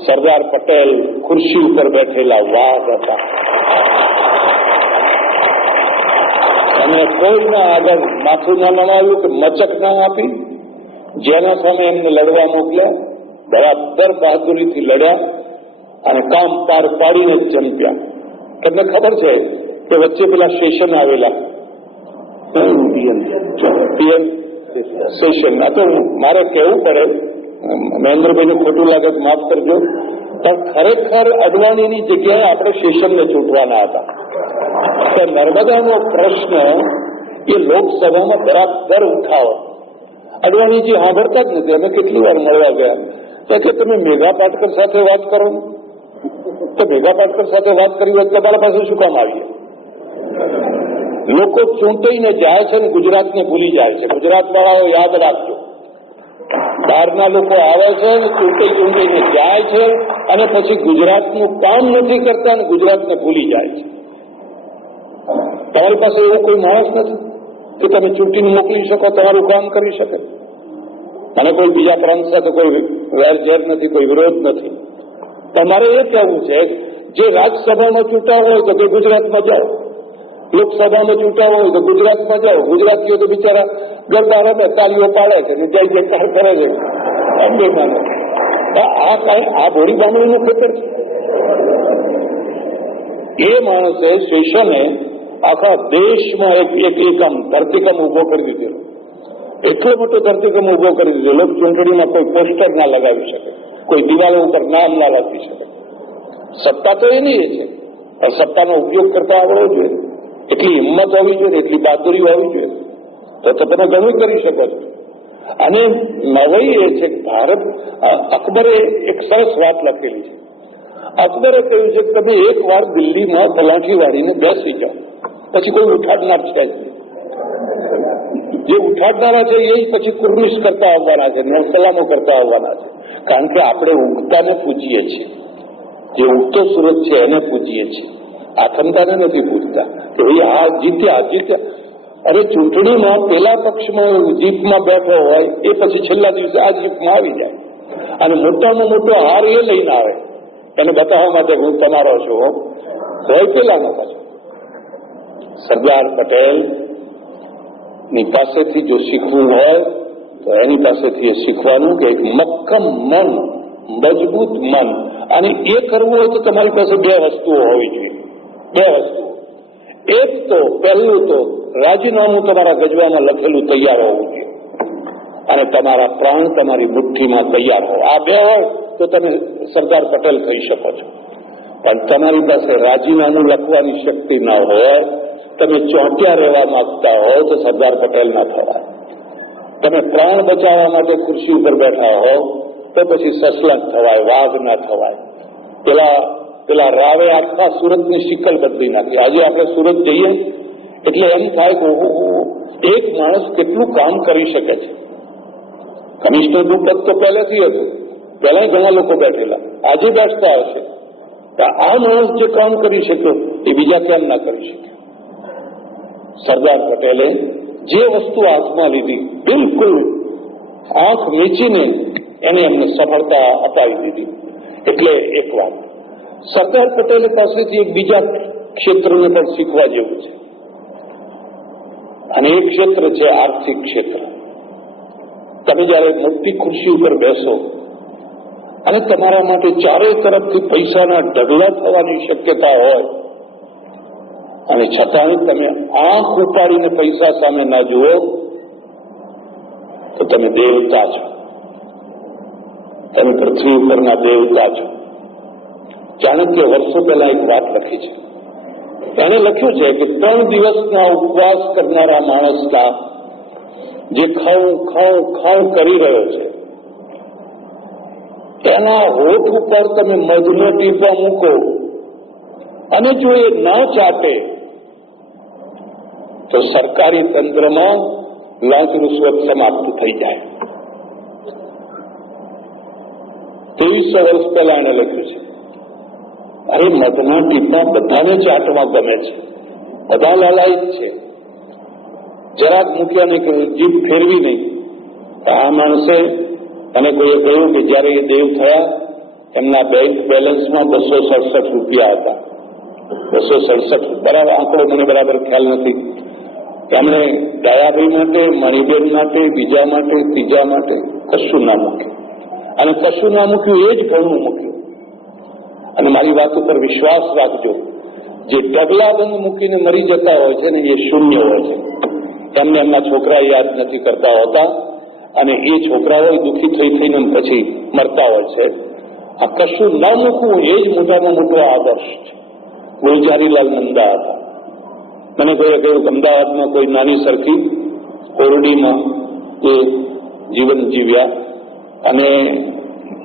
સરદાર પટેલ ખુરશી ઉપર બેઠેલા વાઘ હતા, અને કોઈના આગળ માથું ના નમાવ્યું કે મચક ના આપી. જેના સામે એમને લડવા મોકલ્યા બરાબર બહાદુરીથી લડ્યા અને કામ પાર પાડીને જ જંપ્યા. તમને ખબર છે કે વચ્ચે પેલા સ્ટેશન આવેલા પીએમ સેશન. આ તો મારે કહેવું પડે, મહેન્દ્રભાઈને ખોટું લાગે તો માફ કરજો, પણ ખરેખર અડવાણીની જગ્યાએ આપણે સેશનને ચૂંટવાના હતા. તો નર્મદાનો પ્રશ્ન એ લોકસભામાં બરાબર ઉઠાવો. અડવાણીજી સાંભળતા જ નથી. અમે કેટલી વાર મળવા ગયા કે તમે મેઘા પાટકર સાથે વાત કરો. તો મેઘા પાટકર સાથે વાત કરી હોય તમારા પાસે શું કામ આવીએ? લોકો ચૂંટાઈને જાય છે ને ગુજરાતને ભૂલી જાય છે. ગુજરાત વાળાઓ યાદ રાખજો, બહારના લોકો આવે છે ને ચૂંટાઈને જાય છે અને પછી ગુજરાતનું કામ નથી કરતા અને ગુજરાતને ભૂલી જાય છે. તમારી પાસે એવો કોઈ માણસ નથી કે તમે ચૂંટીને મોકલી શકો, તમારું કામ કરી શકે. અને કોઈ બીજા પ્રાંત સાથે કોઈ વેરઝેર નથી, કોઈ વિરોધ નથી. તમારે એ કહેવું છે જે રાજ્યસભામાં ચૂંટાવો હોય તો કે ગુજરાતમાં જાઓ, લોકસભામાં ચૂંટાવો હોય તો ગુજરાતમાં જાઓ. ગુજરાતીઓ તો બિચારા ગરબા રમે, તાલીઓ પાડે છે, જય જયકાર કરે છે. અંબે માનો આ કઈ આ ભોળી બામણીનું ખેતર છે. એ માણસે શેષને આખા દેશમાં એક આમ ધરતીકંપ ઉભો કરી દીધેલો. એટલો મોટો ધરતીકંપ ઉભો કરી દીધેલો ચૂંટણીમાં કોઈ પોસ્ટર ના લગાવી શકે, કોઈ દિવાલો ઉપર નામ ના લખી શકે. સત્તા તો એની એ છે, પણ સત્તાનો ઉપયોગ કરતા આવડવો જોઈએ, એટલી હિંમત હોવી જોઈએ, એટલી બહાદુરી હોવી જોઈએ, તો તમે ઘણું કરી શકો છો. અને નવાઈ એ છે કે ભારત અકબરે એક સરસ વાત લખેલી છે. અકબરે કહ્યું છે કે તમે એક વાર દિલ્હીમાં પલાઠી વાળીને બેસી જાઓ, પછી કોઈ ઉઠાડનાર છે જ નહીં. જે ઉઠાડનારા છે એ પછી કુર્નિશ કરતા આવવાના છે, સલામો કરતા આવવાના છે. કારણ કે આપણે ઉગતાને પૂજીએ છીએ, જે ઉગતો સુરત છે એને પૂજીએ છીએ, આથમતાને નથી પૂજતા કે ભાઈ આ જીત્યા. અરે ચૂંટણીમાં પેલા પક્ષમાં જીપમાં બેઠો હોય એ પછી છેલ્લા દિવસે આ જીપમાં આવી જાય અને મોટામાં મોટો હાર એ લઈને આવે એને બતાવવા માટે હું તમારો છું હોય પેલાનો પાછો. સરદાર પટેલ ની પાસેથી જો શીખવું હોય તો એની પાસેથી એ શીખવાનું કે એક મક્કમ મન, મજબૂત મન. અને એ કરવું હોય તો તમારી પાસે બે વસ્તુઓ હોવી જોઈએ. બે વસ્તુઓ. એક તો પહેલું તો રાજીનામું તમારા ગજવામાં લખેલું તૈયાર હોવું જોઈએ અને તમારા પ્રાણ તમારી મુઠ્ઠીમાં તૈયાર હોય. આ બે હોય તો તમે સરદાર પટેલ કહી શકો છો. પણ તમારી પાસે રાજીનામું લખવાની શક્તિ ના હોય, તમે ચોંટ્યા રહેવા માંગતા હો તો સરદાર પટેલ ના થવાય. તમે પ્રાણ બચાવવા માટે ખુરશી ઉપર બેઠા હો તો પછી સસલા થવાય, વાઘ ના થવાય. પેલા રાવે આખા સુરતની શિકલ બદલી નાખી. આજે આપણે સુરત જઈએ એટલે એમ થાય કે એક માણસ કેટલું કામ કરી શકે છે. કમિશનરનું પદ તો પહેલેથી હતું, પહેલા ઘણા લોકો બેઠેલા, આજે બેસતા હશે. આ માણસ જે કામ કરી શક્યો એ બીજા કેમ ના કરી શકે? સરદાર પટેલે જે વસ્તુ હાથમાં લીધી બિલકુલ આંખ મીચીને એને એમને સફળતા અપાવી દીધી. એટલે એક વાત સરદાર પટેલ પાસેથી એક બીજા ક્ષેત્રને પણ શીખવા જેવું છે, અને એ ક્ષેત્ર છે આર્થિક ક્ષેત્ર. તમે જયારે મોટી ખુરશી ઉપર બેસો અને તમારા માટે ચારેય તરફથી પૈસાના ઢગલા થવાની શક્યતા હોય અને છતાંય તમે આંખ ઉપાડીને પૈસા સામે ના જુઓ તો તમે દેવતા છો, તમે પૃથ્વી ઉપરના દેવતા છો. ચાણક્ય વર્ષો પહેલા એક વાત લખી છે. એને લખ્યું છે કે 3 દિવસના ઉપવાસ કરનારા માણસના જે ખાઉં કરી રહ્યો છે એના હોઠ ઉપર તમે મધનો ટીપા મૂકો અને જો એ ન ચાટે તો સરકારી તંત્રમાં લાંચ રૂશ્વત સમાપ્ત થઈ જાય. 2300 વર્ષ પહેલા એને લખ્યું છે. અરે મધના ટીપા બધાને ચાટવા ગમે છે, બધા લાલાયિત છે. જરાક મૂક્યા નહીં કે જીભ ફેરવી નહીં. આ માણસે અને કોઈએ કહ્યું કે જયારે એ દેવ થયા એમના બેંક બેલેન્સમાં 267 રૂપિયા હતા. 267 બરાબર આંકડો મને બરાબર ખ્યાલ નથી. એમણે દયાભાઈ માટે, મણિબેન માટે, બીજા માટે, ત્રીજા માટે કશું ના મૂક્યું, અને કશું ના મૂક્યું એ જ ઘણું મૂક્યું. અને મારી વાત ઉપર વિશ્વાસ રાખજો, જે ઢગલાબંધ મૂકીને મરી જતા હોય છે ને એ શૂન્ય હોય છે. એમને એમના છોકરા યાદ નથી કરતા હોતા અને એ છોકરાઓ દુઃખી થઈને પછી મરતા હોય છે. આ કશું ન મૂકવું એ જ મોટામાં મોટો આદર્શ છે. ગુલજારીલાલ નંદા હતા. મને કોઈએ કહ્યું અમદાવાદમાં કોઈ નાની સરખી ઓરડીમાં એ જીવન જીવ્યા અને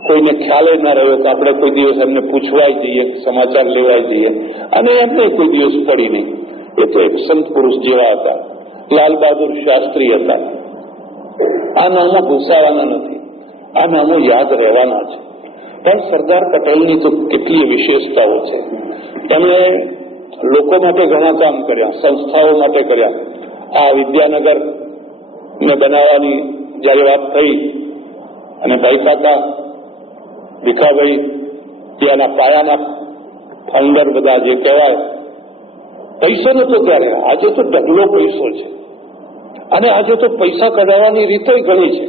કોઈને ખ્યાલ ન રહ્યો કે આપણે કોઈ દિવસ એમને પૂછવાય જઈએ, સમાચાર લેવાય જઈએ, અને એમને કોઈ દિવસ પડી નહીં. એ તો એક સંત પુરુષ જેવા હતા. લાલ બહાદુર શાસ્ત્રી હતા. આ નામો ભૂસાવાના નથી, આ નામો યાદ રહેવાના છે. પણ સરદાર પટેલની તો કેટલી વિશેષતાઓ છે. તેમણે લોકો માટે ઘણા કામ કર્યા, સંસ્થાઓ માટે કર્યા. આ વિદ્યાનગર ને બનાવવાની જયારે વાત થઈ અને ભાઈ કાકા ભીખાભાઈ ત્યાંના પાયાના ફાઉન્ડર બધા જે કહેવાય, પૈસો નતો ત્યારે, આજે તો ઢગલો પૈસો છે. અને આજે તો પૈસા કઢાવવાની રીતો ઘણી છે.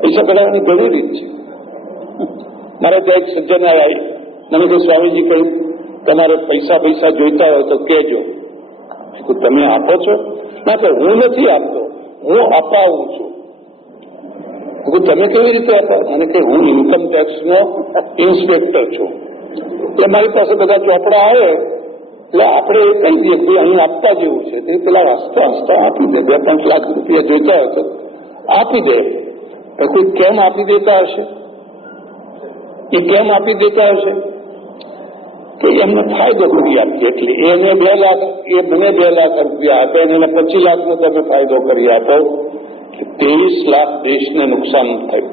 પૈસા કઢાવવાની ઘણી રીત છે. મારે ત્યાં એક સજ્જન આવ્યા, મને કે સ્વામીજી કહ્યું તમારે પૈસા જોઈતા હોય તો કહેજો. તમે આપો છો? ના, તો હું નથી આપતો, હું અપાવું છું. તમે કેવી રીતે અપાવ? મને કે હું ઇન્કમ ટેક્સનો ઇન્સ્પેક્ટર છું. એટલે મારી પાસે બધા ચોપડા આવે એટલે આપણે એ કહી દઈએ કે અહીં આપવા જેવું છે. તે પેલા હસતા આપી દે. 2-5 લાખ રૂપિયા જોઈતા હોય તો આપી દે. કોઈ કેમ આપી દેતા હશે? એ કેમ આપી દેતા હશે કે એમને ફાયદો કરી આપીએ. એટલે એને 2 લાખ, એ મને 2 લાખ રૂપિયા આપે અને એને 25 લાખનો તમે ફાયદો કરી આપો. 23 લાખ દેશને નુકસાન થયું.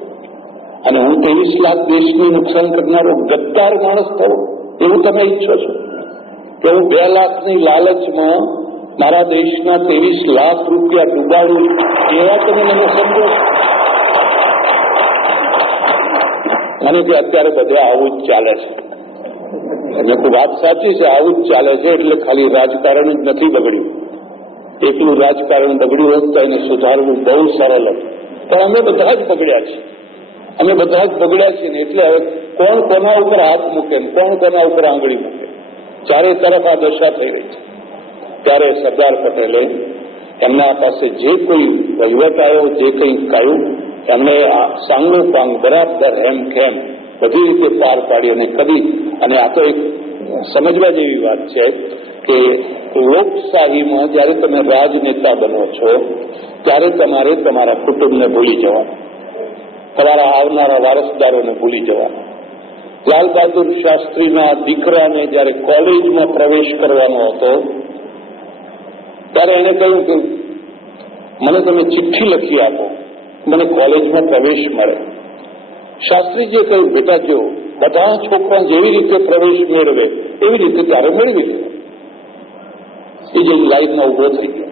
અને હું 23 લાખ દેશને નુકસાન કરનારો ગદ્દાર માણસ થયો એવું તમે ઈચ્છો છો કે હું 2 લાખની લાલચમાં મારા દેશના 23 લાખ રૂપિયા ડૂબાડું? એવા તમે મને સમજો. મને કે અત્યારે બધે આવું જ ચાલે છે. મેં કોઈ વાત સાચી છે, આવું જ ચાલે છે. એટલે ખાલી રાજકારણ જ નથી બગડ્યું. એકલું રાજકારણ બગડ્યું હોત તો એને સુધારવું બહુ સરળ હતું. પણ અમે બધા જ બગડ્યા છીએ. અમે બધા જ બગડ્યા છીએ ને એટલે હવે કોણ કોના ઉપર હાથ મૂકે, કોણ કોના ઉપર આંગળી મૂકે, ચારે તરફ આ દશા થઈ રહી છે. ત્યારે સરદાર પટેલે એમના પાસે જે કોઈ વહીવટ આવ્યો, જે કંઈ કાયું, એમણે સાંગો પાંગ બરાબર હેમ ખેમ બધી રીતે પાર પાડી. અને કદી, અને આ તો એક સમજવા જેવી વાત છે કે લોકશાહીમાં જ્યારે તમે રાજનેતા બનો છો ત્યારે તમારે તમારા કુટુંબને ભૂલી જવાનું, તમારા આવનારા વારસદારોને ભૂલી જવાનું. લાલ બહાદુર શાસ્ત્રીના દીકરાને જ્યારે કોલેજમાં પ્રવેશ કરવાનો હતો ત્યારે એને કહ્યું કે મને તમે ચિઠ્ઠી લખી આપો, મને કોલેજમાં પ્રવેશ મળે. શાસ્ત્રીજીએ કહ્યું બેટા જો બધા છોકરા જેવી રીતે પ્રવેશ મેળવે એવી રીતે તારે મેળવી લે. એ જે લાઈનમાં ઉભો થઈ ગયો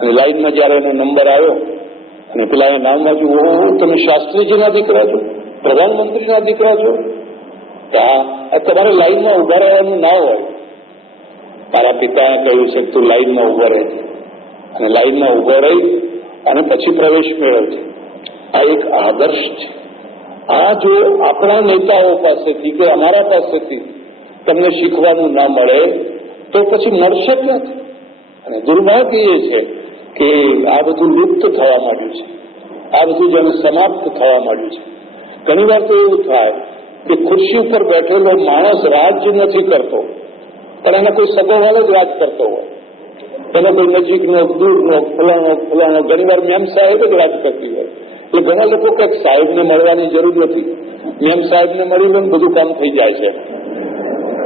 અને લાઈનમાં જયારે એનો નંબર આવ્યો અને પેલા એ નામ વાંચ્યું, ઓહો તમે શાસ્ત્રીજીના દીકરા છો, પ્રધાનમંત્રીના દીકરા છો, તમારે લાઈનમાં ઉભા રહેવાનું ના હોય. મારા પિતાએ કહ્યું છે કે તું લાઈનમાં ઉભો રહે અને લાઈનમાં ઉભો રહી અને પછી પ્રવેશ મેળવજે. આ એક આદર્શ છે. આ જો આપણા નેતાઓ પાસેથી કે અમારા પાસેથી તમને શીખવાનું ના મળે તો પછી મળશે ક્યાંથી? અને દુર્ભાગ્ય એ છે કે આ બધું લુપ્ત થવા માંડ્યું છે, આ બધું જેને સમાપ્ત થવા માંડ્યું છે. ઘણી વાર તો એવું થાય કે ખુરશી ઉપર બેઠેલો માણસ રાજ નથી કરતો, પણ એના કોઈ સગોવાળો જ રાજ કરતો હોય, એનો કોઈ નજીકનો દૂરનો ફલાણો ઘણી વાર મેમ સાહેબ જ રાજ કરતી હોય. એટલે ઘણા લોકો કંઈક સાહેબને મળવાની જરૂર નથી, મેમ સાહેબને મળી લે બધું કામ થઈ જાય છે.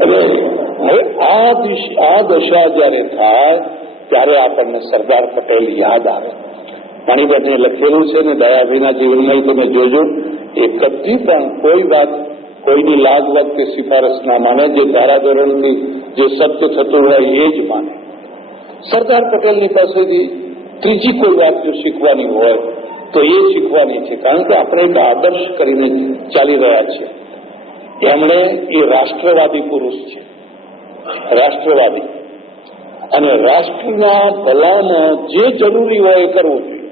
એટલે હવે આ દશા જયારે થાય ત્યારે આપણને સરદાર પટેલ યાદ આવે. પાણીબેને લખેલું છે ને દયાભાઈના જીવનમાં તમે જોજો, એ કદી પણ કોઈ વાત કોઈની લાગ વખતે સિફારસ ના માને, જે ધારાધોરણથી જે સત્ય થતું હોય એ જ માને. સરદાર પટેલની પાસેથી ત્રીજી કોઈ વાત જો શીખવાની હોય તો એ શીખવાની છે, કારણ કે આપણે એક આદર્શ કરીને ચાલી રહ્યા છીએ. એમણે એ રાષ્ટ્રવાદી પુરુષ છે, રાષ્ટ્રવાદી, અને રાષ્ટ્રના ભલામાં જે જરૂરી હોય એ કરવું જોઈએ.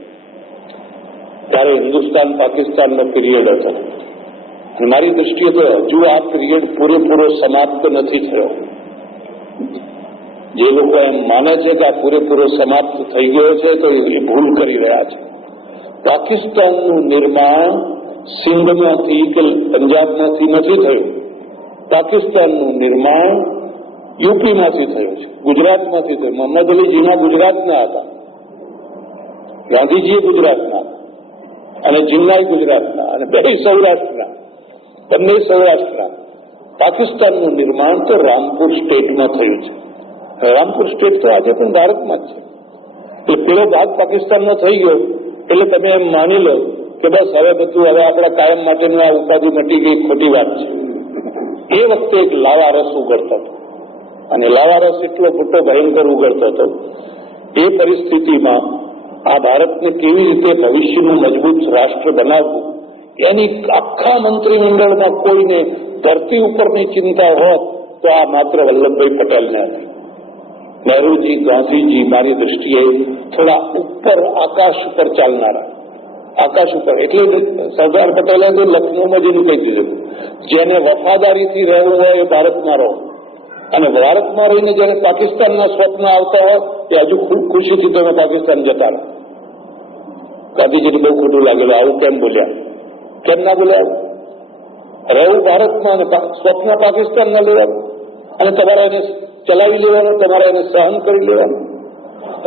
ત્યારે હિન્દુસ્તાન પાકિસ્તાનનો પિરિયડ હતો અને મારી દૃષ્ટિએ તો હજુ આ પિરિયડ પૂરેપૂરો સમાપ્ત નથી થયો. જે લોકો એમ માને છે કે આ પૂરેપૂરો સમાપ્ત થઈ ગયો છે તો એ ભૂલ કરી રહ્યા છે. પાકિસ્તાનનું નિર્માણ સિંધમાંથી કે પંજાબમાંથી નથી થયું, પાકિસ્તાનનું નિર્માણ યુપીમાંથી થયું છે, ગુજરાતમાંથી થયું. મોહમ્મદ અલી જીના ગુજરાતના હતા, ગાંધીજી ગુજરાતના અને જીન્નાઈ ગુજરાતના અને બે સૌરાષ્ટ્રના, બંને સૌરાષ્ટ્રના. પાકિસ્તાનનું નિર્માણ તો રામપુર સ્ટેટમાં થયું છે. રામપુર સ્ટેટ તો આજે પણ ભારતમાં જ છે. એટલે પેલો ભાગ પાકિસ્તાનનો થઈ ગયો એટલે તમે એમ માની લો કે બસ હવે બધું હવે આપણા કાયમ માટેનું આ ઉપાધિ મટી ગઈ, ખોટી વાત છે. એ વખતે એક લાવારસ ઉગડતો હતો અને લાવારસ એટલો મોટો ભયંકર ઉગડતો હતો. એ પરિસ્થિતિમાં આ ભારતને કેવી રીતે ભવિષ્યનું મજબૂત રાષ્ટ્ર બનાવવું એની આખા મંત્રીમંડળમાં કોઈને ધરતી ઉપરની ચિંતા હોત તો આ માત્ર વલ્લભભાઈ પટેલને હતી. નહેરુજી, ગાંધીજી મારી દૃષ્ટિએ થોડા ઉપર આકાશ ઉપર ચાલનારા, આકાશ ઉપર. એટલે સરદાર પટેલે તો લખનૌમાં જઈને કહી દીધું, જેને વફાદારીથી રહેવું હોય એ ભારતમાં રહો, અને ભારતમાં રહીને જેને પાકિસ્તાનના સ્વપ્ન આવતા હોય એ હજુ ખુશીથી તમે પાકિસ્તાન જતા રહો. ગાંધીજીને બહુ ખોટું લાગેલું, આવું કેમ બોલ્યા, કેમ ના બોલ્યા? રહેવું ભારતમાં અને સ્વપ્ન પાકિસ્તાનના લેવાનું, અને તમારે એને ચલાવી લેવાનું, તમારે એને સહન કરી લેવાનું.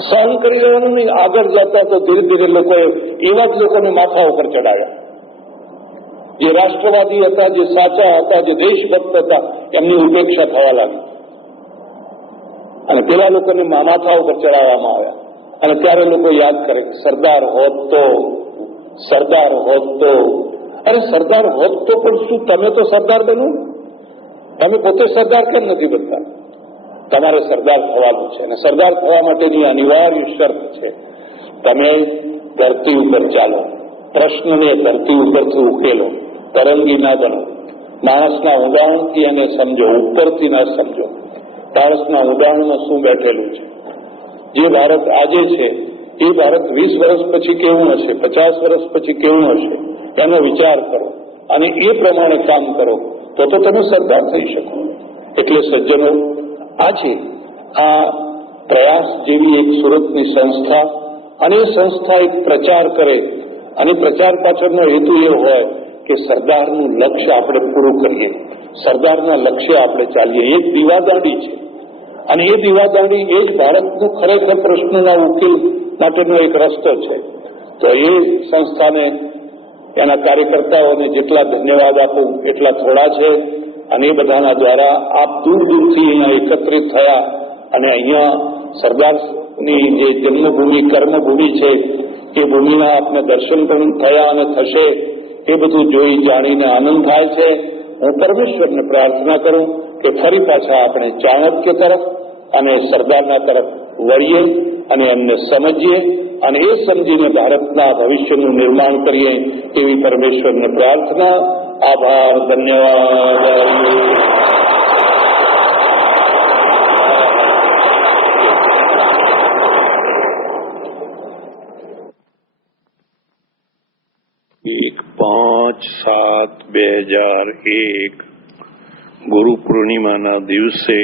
સહન કરી લેવાનું નહીં, આગળ જતા તો ધીરે ધીરે લોકોએ એવા જ લોકોને માથા ઉપર ચડાવ્યા જે રાષ્ટ્રવાદી હતા, જે સાચા હતા, જે દેશભક્ત હતા, એમની ઉપેક્ષા થવા લાગી અને પેલા લોકોને માથા ઉપર ચડાવવામાં આવ્યા. અને ત્યારે લોકો યાદ કરે કે સરદાર હોત તો, સરદાર હોત તો. અરે સરદાર હોત તો પણ શું તમે તો સરદાર બનો? તમે પોતે સરદાર કેમ નથી બનતા? તમારે સરદાર થવાનું છે અને સરદાર થવા માટેની અનિવાર્ય શરત છે તમે ધરતી ઉપર ચાલો, પ્રશ્નને ધરતી ઉપરથી ઉકેલો, તરંગી ના બનો, માણસના ઉદાહરણથી એને સમજો, ઉપરથી ના સમજો. માણસના ઉદાહરણમાં શું બેઠેલું છે? જે ભારત આજે છે એ ભારત 20 વર્ષ પછી કેવું હશે, 50 વર્ષ પછી કેવું હશે, એનો વિચાર કરો અને એ પ્રમાણે કામ કરો તો તમે સરદાર થઈ શકો. એટલે સજ્જનો, આજે આ પ્રયાસ જેવી એક સુરતની સંસ્થા, અને એ સંસ્થા એક પ્રચાર કરે અને પ્રચાર પાછળનો હેતુ એ હોય કે સરદારનું લક્ષ્ય આપણે પૂરું કરીએ, સરદારના લક્ષ્ય આપણે ચાલીએ. એક દીવાદાંડી છે અને એ દીવાદાંડી એ જ ભારતનું ખરેખર પ્રશ્નના ઉકેલ માટેનો એક રસ્તો છે. તો એ સંસ્થાને, એના કાર્યકર્તાઓને જેટલા ધન્યવાદ આપું એટલા થોડા છે. અને એ બધાના દ્વારા આપ દૂર દૂરથી અહીંયા એકત્રિત થયા અને અહીંયા સરદારની જે જન્મભૂમિ, કર્મભૂમિ છે એ ભૂમિના આપને દર્શન પણ થયા અને થશે. એ બધું જોઈ જાણીને આનંદ થાય છે. હું પરમેશ્વરને પ્રાર્થના કરું કે ફરી પાછા આપણે ચાણક્ય તરફ અને સરદારના તરફ વળીએ અને એમને સમજીએ અને એ સમજીને ભારતના ભવિષ્યનું નિર્માણ કરીએ એવી પરમેશ્વરને પ્રાર્થના. આભાર. ધન્યવાદ. એક 5/7/2001 ગુરુ પૂર્ણિમાના દિવસે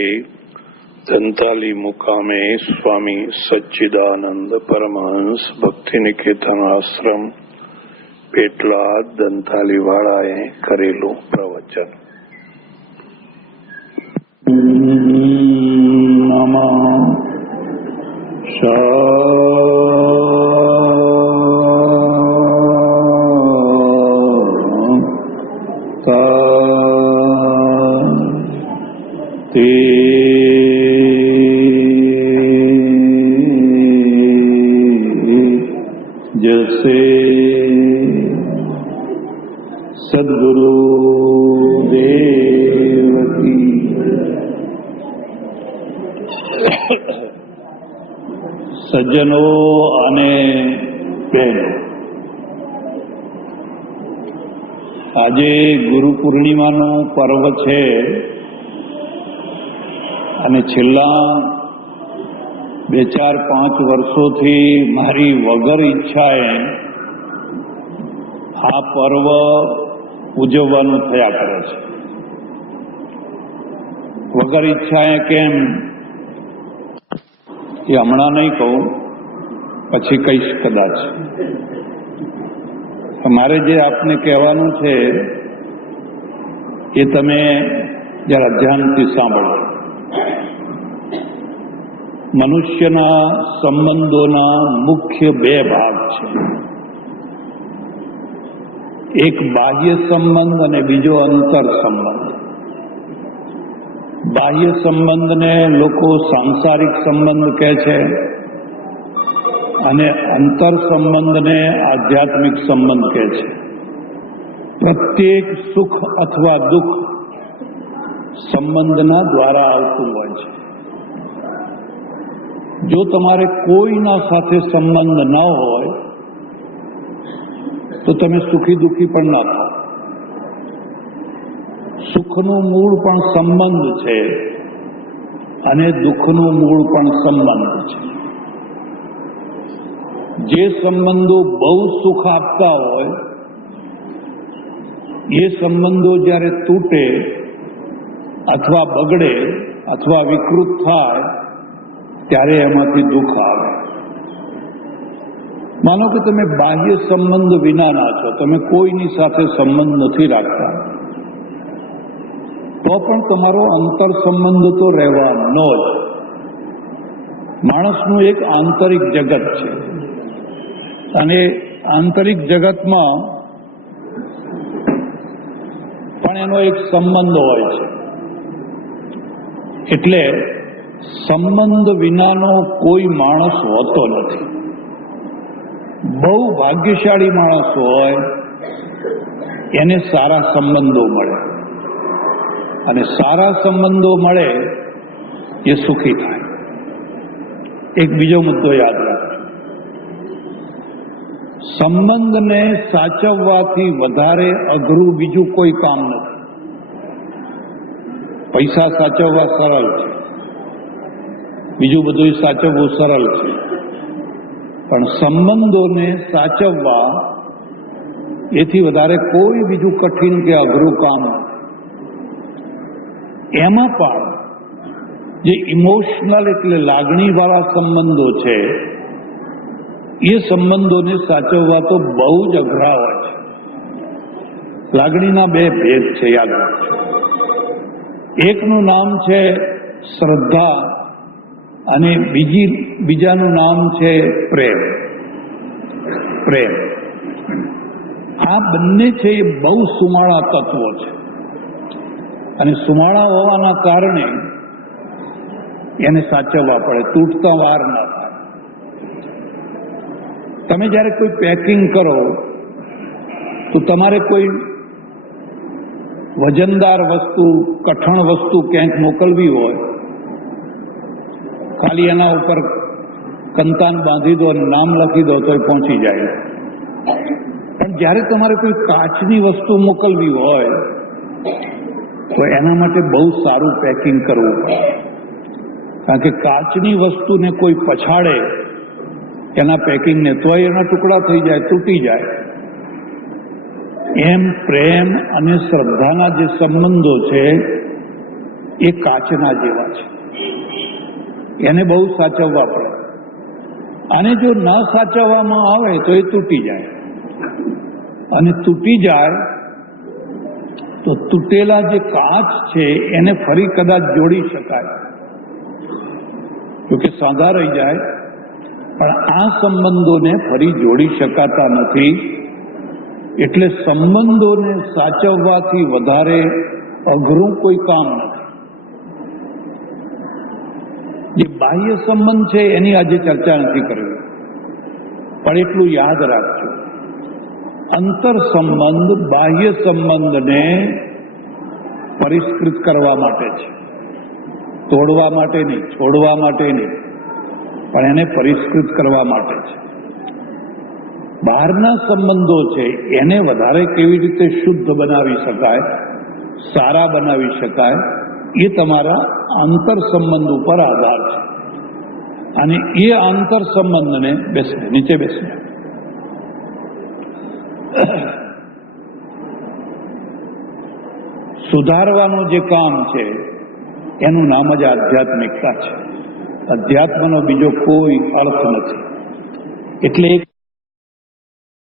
ધંતાલી મુકામે સ્વામી સચ્ચિદાનંદ પરમહંસ ભક્તિ નિકેતન આશ્રમ પેટલાદ ધંતાલી વાળાએ કરેલું પ્રવચન. जैसे सद्गुरु देव की सज्जनो અને બહેનો, આજે ગુરુ પૂર્ણિમાનું પર્વ છે અને છેલ્લા 2-4-5 વર્ષોથી મારી વગર ઈચ્છાએ આ પર્વ ઉજવવાનું થયા કરે છે. વગર ઈચ્છાએ કેમ એ હમણાં નહીં કહું, પછી કહીશ કદાચ. મારે જે આપને કહેવાનું છે એ તમે જરા ધ્યાનથી સાંભળો. મનુષ્યના સંબંધોના મુખ્ય 2 ભાગ છે, એક બાહ્ય સંબંધ અને બીજો અંતર સંબંધ. બાહ્ય સંબંધને લોકો સાંસારિક સંબંધ કહે છે અને અંતર સંબંધને આધ્યાત્મિક સંબંધ કહે છે. પ્રત્યેક સુખ અથવા દુઃખ સંબંધના દ્વારા આવતું હોય છે. જો તમારે કોઈના સાથે સંબંધ ન હોય તો તમે સુખી દુઃખી પણ ના થાઓ. સુખનું મૂળ પણ સંબંધ છે અને દુઃખનું મૂળ પણ સંબંધ છે. જે સંબંધો બહુ સુખ આપતા હોય એ સંબંધો જ્યારે તૂટે અથવા બગડે અથવા વિકૃત થાય ત્યારે એમાંથી દુઃખ આવે. માનો કે તમે બાહ્ય સંબંધ વિનાના છો, તમે કોઈની સાથે સંબંધ નથી રાખતા, તો પણ તમારો અંતર સંબંધ તો રહેવાનો જ. માણસનું એક આંતરિક જગત છે અને આંતરિક જગતમાં પણ એનો એક સંબંધ હોય છે. એટલે સંબંધ વિનાનો કોઈ માણસ હોતો નથી. બહુ ભાગ્યશાળી માણસ હોય એને સારા સંબંધો મળે અને સારા સંબંધો મળે એ સુખી થાય. એક બીજો મુદ્દો યાદ રાખજો. સંબંધને સાચવવાથી વધારે અઘરું બીજું કોઈ કામ નથી. પૈસા સાચવવા સરળ છે, બીજું બધું સાચવવું સરળ છે, પણ સંબંધોને સાચવવા એથી વધારે કોઈ બીજું કઠિન કે અઘરું કામ નથી. એમાં પણ જે ઇમોશનલ એટલે લાગણીવાળા સંબંધો છે એ સંબંધોને સાચવવા તો બહુ જ અઘરા હોય છે. લાગણીના 2 ભેદ છે, યાદ રાખજો. એકનું નામ છે શ્રદ્ધા અને બીજાનું નામ છે પ્રેમ. આ બંને છે એ બહુ સુમાળા તત્વો છે અને સુમાળા હોવાના કારણે એને સાચવવા પડે, તૂટતા વાર ના થાય. તમે જ્યારે કોઈ પેકિંગ કરો તો તમારે કોઈ વજનદાર વસ્તુ, કઠણ વસ્તુ ક્યાંક મોકલવી હોય ખાલી એના ઉપર કંતાન બાંધી દો અને નામ લખી દો તો એ પહોંચી જાય. પણ જ્યારે તમારે કોઈ કાચની વસ્તુ મોકલવી હોય તો એના માટે બહુ સારું પેકિંગ કરવું પડે. કારણ કે કાચની વસ્તુને કોઈ પછાડે એના પેકિંગને તો એના ટુકડા થઈ જાય, તૂટી જાય. એમ પ્રેમ અને શ્રદ્ધાના જે સંબંધો છે એ કાચના જેવા છે, એને બહુ સાચવવા પડે. અને જો ન સાચવવામાં આવે તો એ તૂટી જાય, અને તૂટી જાય તો તૂટેલા જે કાચ છે એને ફરી કદાચ જોડી શકાય, જોકે સાંધા રહી જાય, પણ આ સંબંધોને ફરી જોડી શકાતા નથી. એટલે સંબંધોને સાચવવાથી વધારે અઘરું કોઈ કામ નથી. જે બાહ્ય સંબંધ છે એની આજે ચર્ચા નથી કરવી, પણ એટલું યાદ રાખજો, અંતર સંબંધ બાહ્ય સંબંધને પરિષ્કૃત કરવા માટે છે, તોડવા માટે નહીં, છોડવા માટે નહીં, પણ એને પરિષ્કૃત કરવા માટે છે. બહારના સંબંધો છે એને વધારે કેવી રીતે શુદ્ધ બનાવી શકાય, સારા બનાવી શકાય, એ તમારા આંતર સંબંધ ઉપર આધાર છે. અને એ આંતર સંબંધને નીચે બેસને સુધારવાનું જે કામ છે એનું નામ જ આધ્યાત્મિકતા છે. અધ્યાત્મનો બીજો કોઈ અર્થ નથી. એટલે